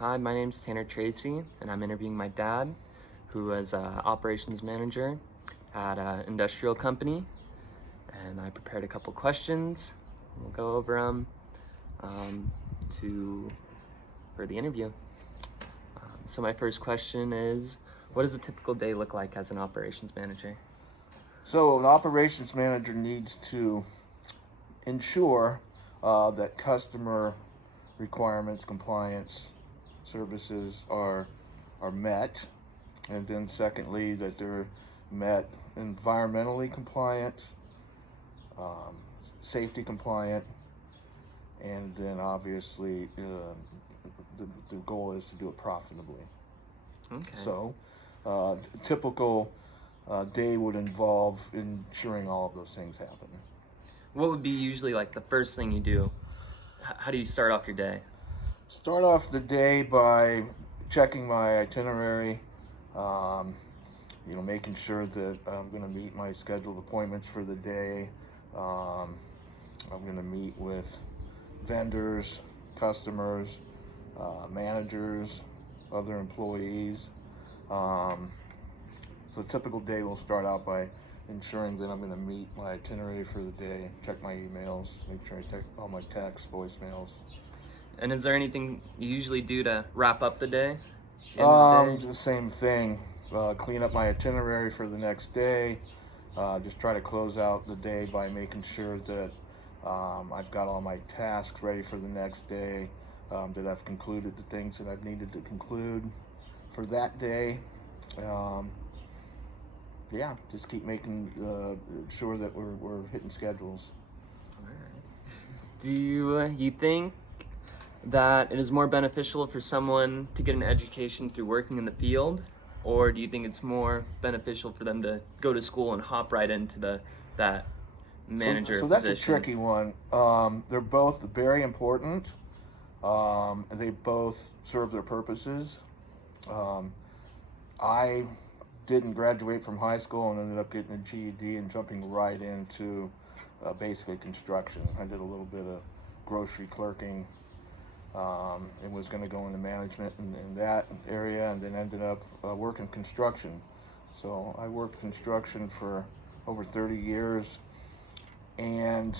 Hi, my name's Tanner Tracy, and I'm interviewing my dad, who was operations manager at an industrial company. And I prepared a couple questions. We'll go over them um, to for the interview. So my first question is, what does a typical day look like as an operations manager? So an operations manager needs to ensure that customer requirements, compliance, services are met, and then secondly that they're met environmentally compliant, um, safety compliant, and then obviously the goal is to do it profitably. Okay. So typical day would involve ensuring all of those things happen. What would be usually like the first thing you do? How do you start off your day? Start off the day by checking my itinerary, um, making sure that I'm going to meet my scheduled appointments for the day. I'm going to meet with vendors, customers, managers, other employees. So a typical day will start out by ensuring that I'm going to meet my itinerary for the day, check my emails, make sure I check all my texts, voicemails. And is there anything you usually do to wrap up the day? End of the day? The same thing. Clean up my itinerary for the next day. Just try to close out the day by making sure that I've got all my tasks ready for the next day, that I've concluded the things that I've needed to conclude for that day. Just keep making sure that we're hitting schedules. All right. Do you think that it is more beneficial for someone to get an education through working in the field, or do you think it's more beneficial for them to go to school and hop right into that manager So that's position? a tricky one. They're both very important. They both serve their purposes. I didn't graduate from high school and ended up getting a GED and jumping right into basically construction. I did a little bit of grocery clerking and was going to go into management in that area, and then ended up working construction. So I worked construction for over 30 years, and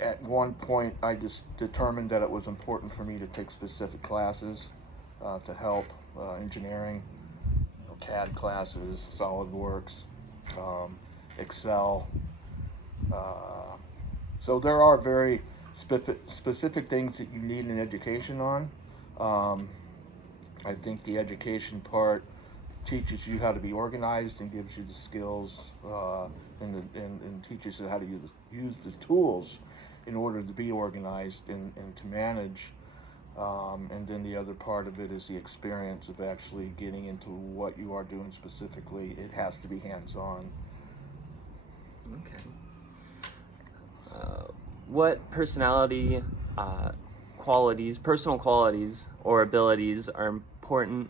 at one point I just determined that it was important for me to take specific classes to help engineering, CAD classes, SolidWorks, Excel. So there are very specific things that you need an education on. I think the education part teaches you how to be organized and gives you the skills and teaches you how to use the tools in order to be organized and to manage. And then the other part of it is the experience of actually getting into what you are doing specifically. It has to be hands-on. Okay. What personality personal qualities or abilities are important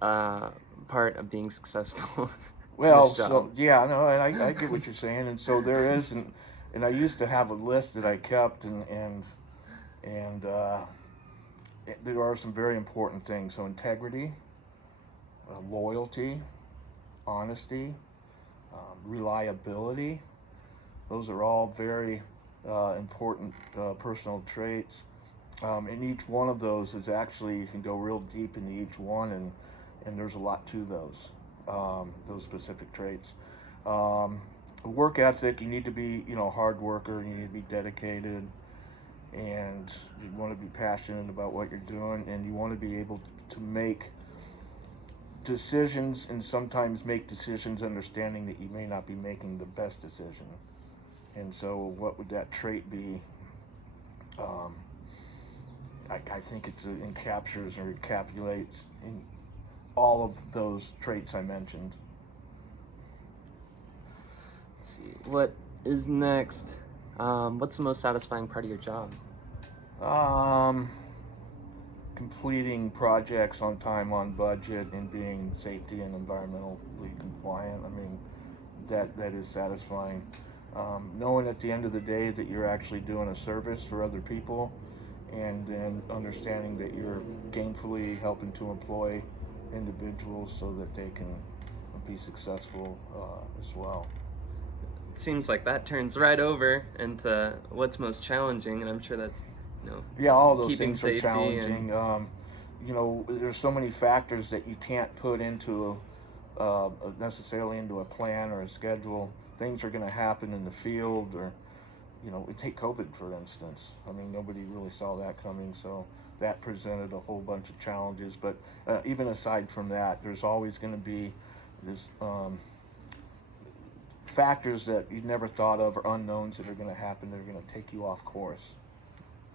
part of being successful? Well, so yeah, no, and I get what you're saying, and so there is, and I used to have a list that I kept, and there are some very important things. So integrity, loyalty, honesty, reliability. Those are all very important personal traits. And each one of those is actually, you can go real deep into each one, and there's a lot to those specific traits. Work ethic, you need to be, a hard worker, you need to be dedicated, and you want to be passionate about what you're doing, and you want to be able to make decisions, and sometimes make decisions understanding that you may not be making the best decision. And so what would that trait be? I think it encaptures or encapsulates in all of those traits I mentioned. Let's see. What is next? What's the most satisfying part of your job? Completing projects on time, on budget, and being safety and environmentally compliant. I mean, that is satisfying. Knowing at the end of the day that you're actually doing a service for other people and then understanding that you're gainfully helping to employ individuals so that they can be successful as well. It seems like that turns right over into what's most challenging, and I'm sure that's, Yeah, all those keeping things are safety challenging. There's so many factors that you can't put into necessarily into a plan or a schedule. Things are going to happen in the field, or we take COVID for instance. I mean, nobody really saw that coming, so that presented a whole bunch of challenges. But even aside from that, there's always going to be this factors that you never thought of, or unknowns that are going to happen that are going to take you off course.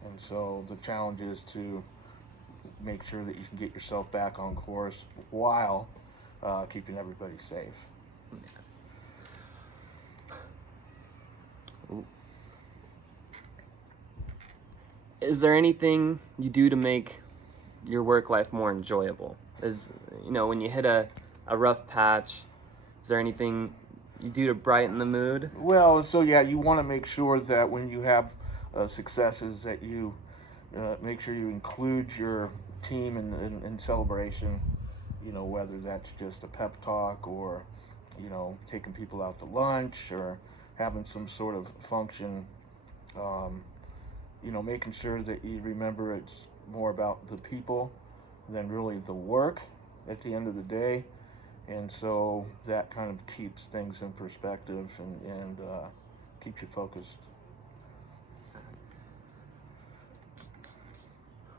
And so the challenge is to make sure that you can get yourself back on course while keeping everybody safe. Is there anything you do to make your work life more enjoyable? When you hit a rough patch, is there anything you do to brighten the mood? Well, so yeah, you want to make sure that when you have successes, that you make sure you include your team in celebration. Whether that's just a pep talk, or taking people out to lunch, or having some sort of function. Making sure that you remember it's more about the people than really the work at the end of the day. And so that kind of keeps things in perspective and keeps you focused.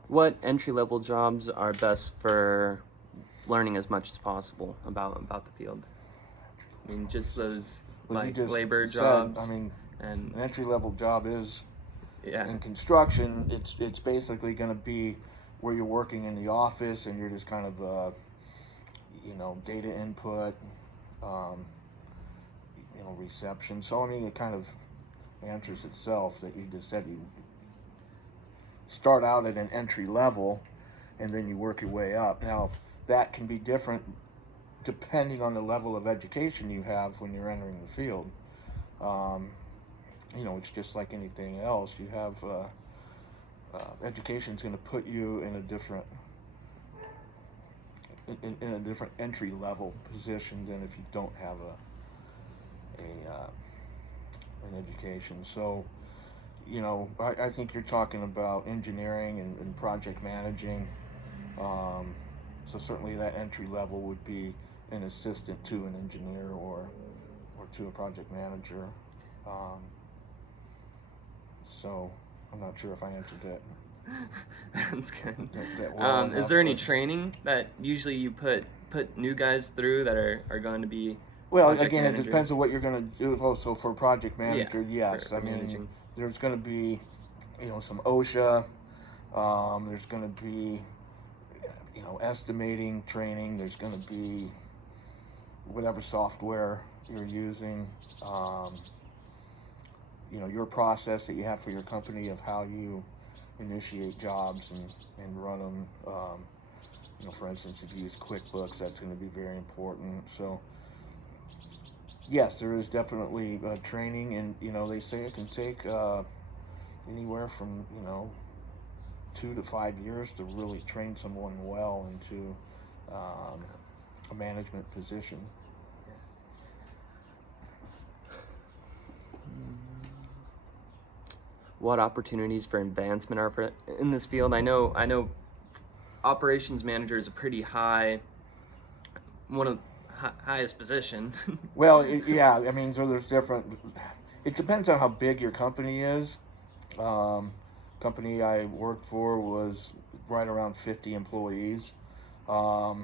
What entry-level jobs are best for learning as much as possible about the field? I mean, just those Well, you just labor said, jobs. I mean, and an entry-level job is yeah, in construction. It's basically going to be where you're working in the office and you're just kind of data input, reception. So I mean, it kind of answers itself that you just said. You start out at an entry level and then you work your way up. Now that can be different depending on the level of education you have when you're entering the field. It's just like anything else. You have education is going to put you in a different entry level position than if you don't have an education. So I think you're talking about engineering and project managing. So certainly that entry level would be an assistant to an engineer or to a project manager. So I'm not sure if I answered that. That's good. That well Is enough, there any but- training that usually you put new guys through that are going to be Well, project again, managers? it depends on what you're going to do. Also, for project manager, Yeah, yes. for I mean, managing. there's going to be, some OSHA. There's going to be, estimating training. There's going to be whatever software you're using. Your process that you have for your company of how you initiate jobs and run them. For instance, if you use QuickBooks, that's going to be very important. So, yes, there is definitely training, and they say it can take anywhere from 2 to 5 years to really train someone well into a management position. What opportunities for advancement are in this field? I know operations manager is a pretty one of highest position. Well, yeah, I mean, so there's different. It depends on how big your company is. Company I worked for was right around 50 employees, and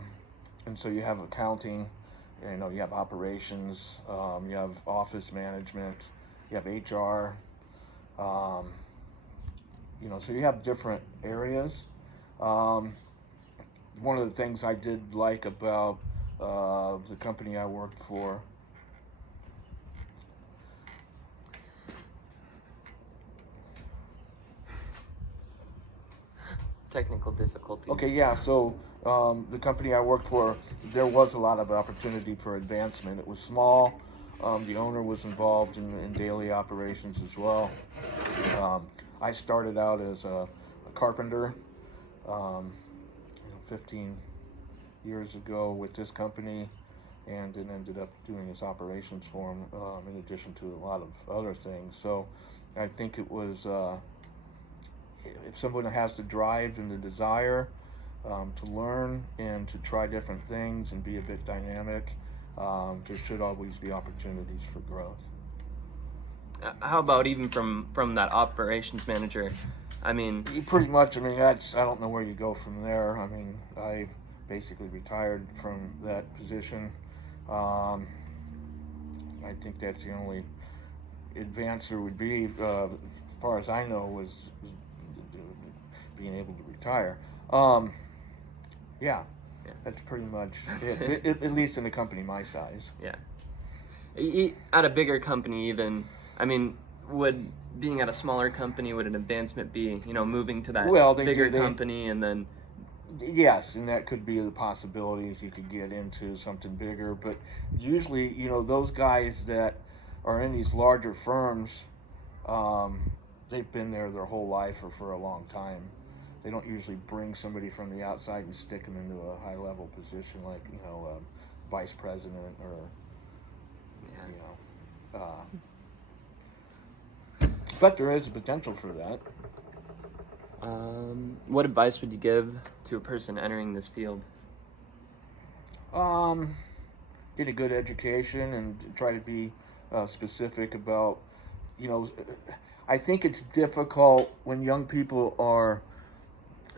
so you have accounting, you have operations, you have office management, you have HR. So you have different areas. One of the things I did like about the company I worked for. Technical difficulties. Okay, yeah, so the company I worked for, there was a lot of opportunity for advancement. It was small. The owner was involved in daily operations as well. I started out as a carpenter, 15 years ago with this company, and then ended up doing his operations for him, in addition to a lot of other things. So I think it was, if someone has the drive and the desire to learn and to try different things and be a bit dynamic, there should always be opportunities for growth. How about even from that operations manager? I mean, Pretty much, I mean, that's, I don't know where you go from there. I mean, I basically retired from that position. I think that's the only advance there would be, as far as I know, was being able to retire. Yeah, Yeah. that's pretty much it, at least in a company my size. yeah. At a bigger company, even, I mean, would being at a smaller company, would an advancement be, moving to that Well, bigger company and then? Yes, and that could be the possibility if you could get into something bigger. But usually, those guys that are in these larger firms, they've been there their whole life or for a long time. They don't usually bring somebody from the outside and stick them into a high-level position like, vice president or, but there is a potential for that. What advice would you give to a person entering this field? Get a good education and try to be specific about, I think it's difficult when young people are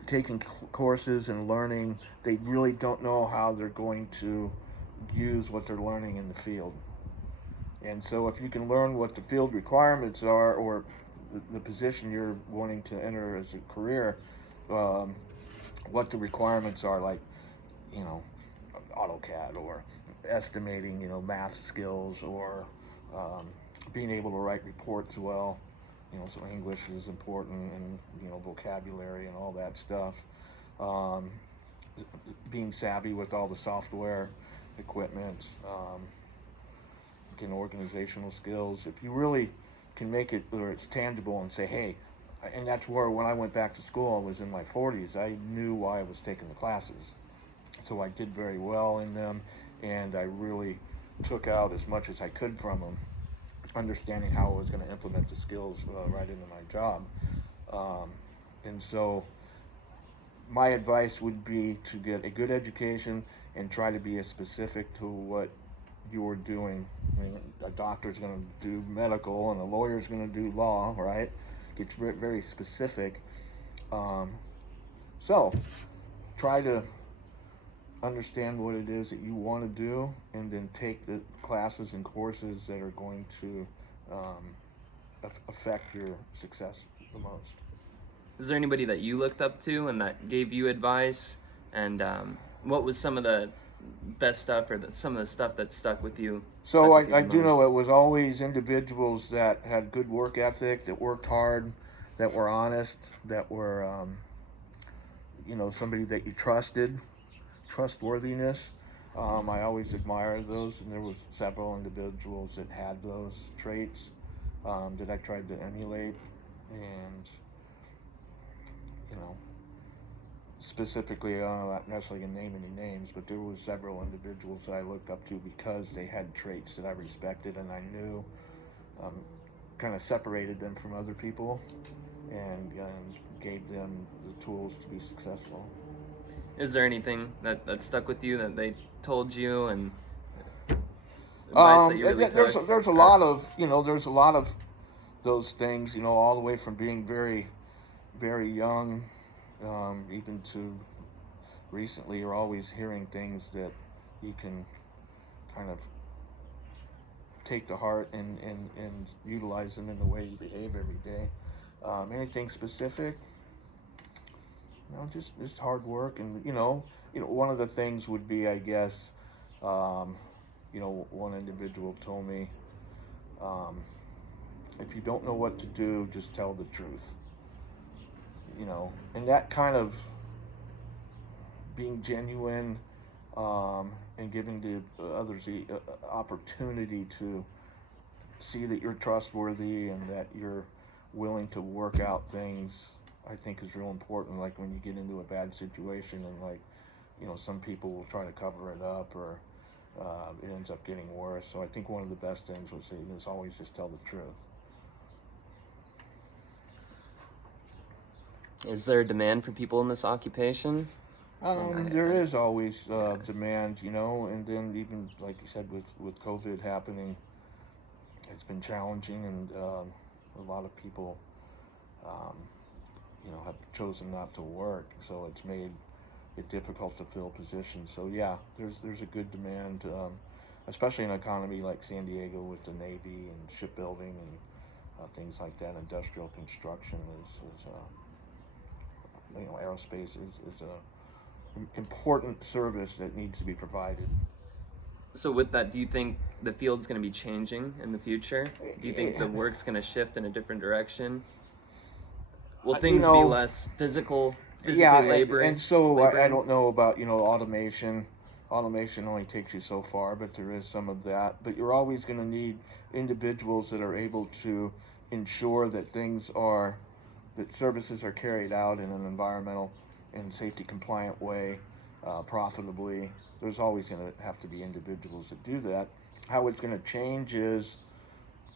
taking courses and learning, they really don't know how they're going to use what they're learning in the field. And so if you can learn what the field requirements are, or the position you're wanting to enter as a career, what the requirements are, like, AutoCAD, or estimating, math skills, or being able to write reports well. So English is important, and, vocabulary and all that stuff. Being savvy with all the software, equipment, organizational skills. If you really can make it where it's tangible and say, hey, and that's where when I went back to school, I was in my 40s, I knew why I was taking the classes. So I did very well in them, and I really took out as much as I could from them, understanding how I was going to implement the skills right into my job. And so my advice would be to get a good education and try to be as specific to what you're doing. I mean, a doctor's going to do medical and a lawyer's going to do law, right? It's very specific. So try to understand what it is that you want to do, and then take the classes and courses that are going to affect your success the most. Is there anybody that you looked up to and that gave you advice? And what was some of the best stuff, or some of the stuff that stuck with you? So I do know it was always individuals that had good work ethic, that worked hard, that were honest, that were, somebody that you trusted, trustworthiness. I always admired those, and there was several individuals that had those traits that I tried to emulate, and specifically, I'm not necessarily going to name any names, but there was several individuals that I looked up to because they had traits that I respected and I knew, kind of separated them from other people, and gave them the tools to be successful. Is there anything that stuck with you that they told you, and advice that you really took? There's a lot of there's a lot of those things, all the way from being very, very young, even to recently. You're always hearing things that you can kind of take to heart and utilize them in the way you behave every day. Anything specific? Just hard work, and one of the things would be, I guess, one individual told me, if you don't know what to do, just tell the truth. And that kind of being genuine, and giving the others the opportunity to see that you're trustworthy and that you're willing to work out things I think is real important. Like when you get into a bad situation, and like, you know, some people will try to cover it up, or it ends up getting worse. So I think one of the best things is always just tell the truth. Is there a demand for people in this occupation? There is always demand, you know, and then even like you said, with COVID happening, it's been challenging, and a lot of people, you know, have chosen not to work, so it's made it difficult to fill positions. So yeah, there's a good demand, especially in an economy like San Diego with the Navy and shipbuilding and things like that. Industrial construction is you know, aerospace is a important service that needs to be provided. So with that, do you think the field's going to be changing in the future? Do you think the work's going to shift in a different direction? Will things be less physically laboring? And so I don't know about, you know, automation. Automation only takes you so far, but there is some of that. But you're always going to need individuals that are able to ensure that that services are carried out in an environmental and safety compliant way, profitably. There's always going to have to be individuals that do that. How it's going to change is,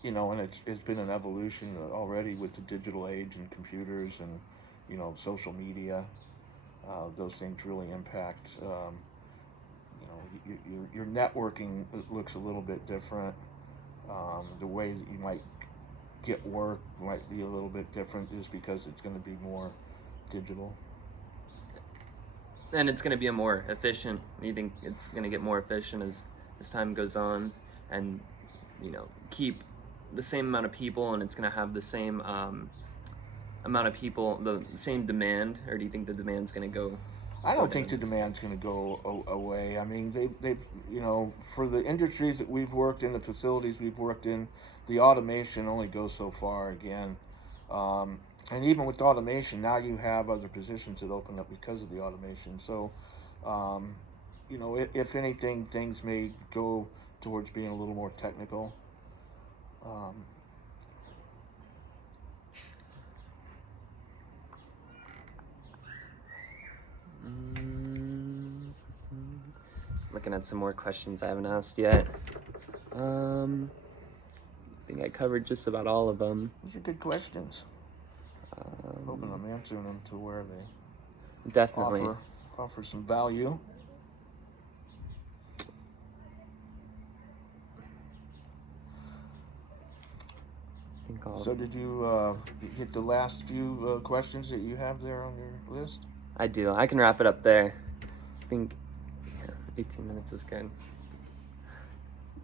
you know, and it's been an evolution already with the digital age and computers and, you know, social media. Those things really impact, you know, your networking looks a little bit different. The way that you might get work might be a little bit different, just because it's going to be more digital. And it's going to be a more efficient. You think it's going to get more efficient as time goes on, and, you know, keep the same amount of people, and it's going to have the same amount of people, the same demand, or do you think the demand's going to go? I don't think the demand's going to go away. I mean, they've, you know, for the industries that we've worked in, the facilities we've worked in, the automation only goes so far again. And even with automation, now you have other positions that open up because of the automation. So, you know, if anything, things may go towards being a little more technical. Looking at some more questions I haven't asked yet. I think I covered just about all of them. These are good questions. Hoping I'm answering them to where they definitely offer some value. So did you hit the last few questions that you have there on your list? I do. I can wrap it up there. I think 18 minutes is good.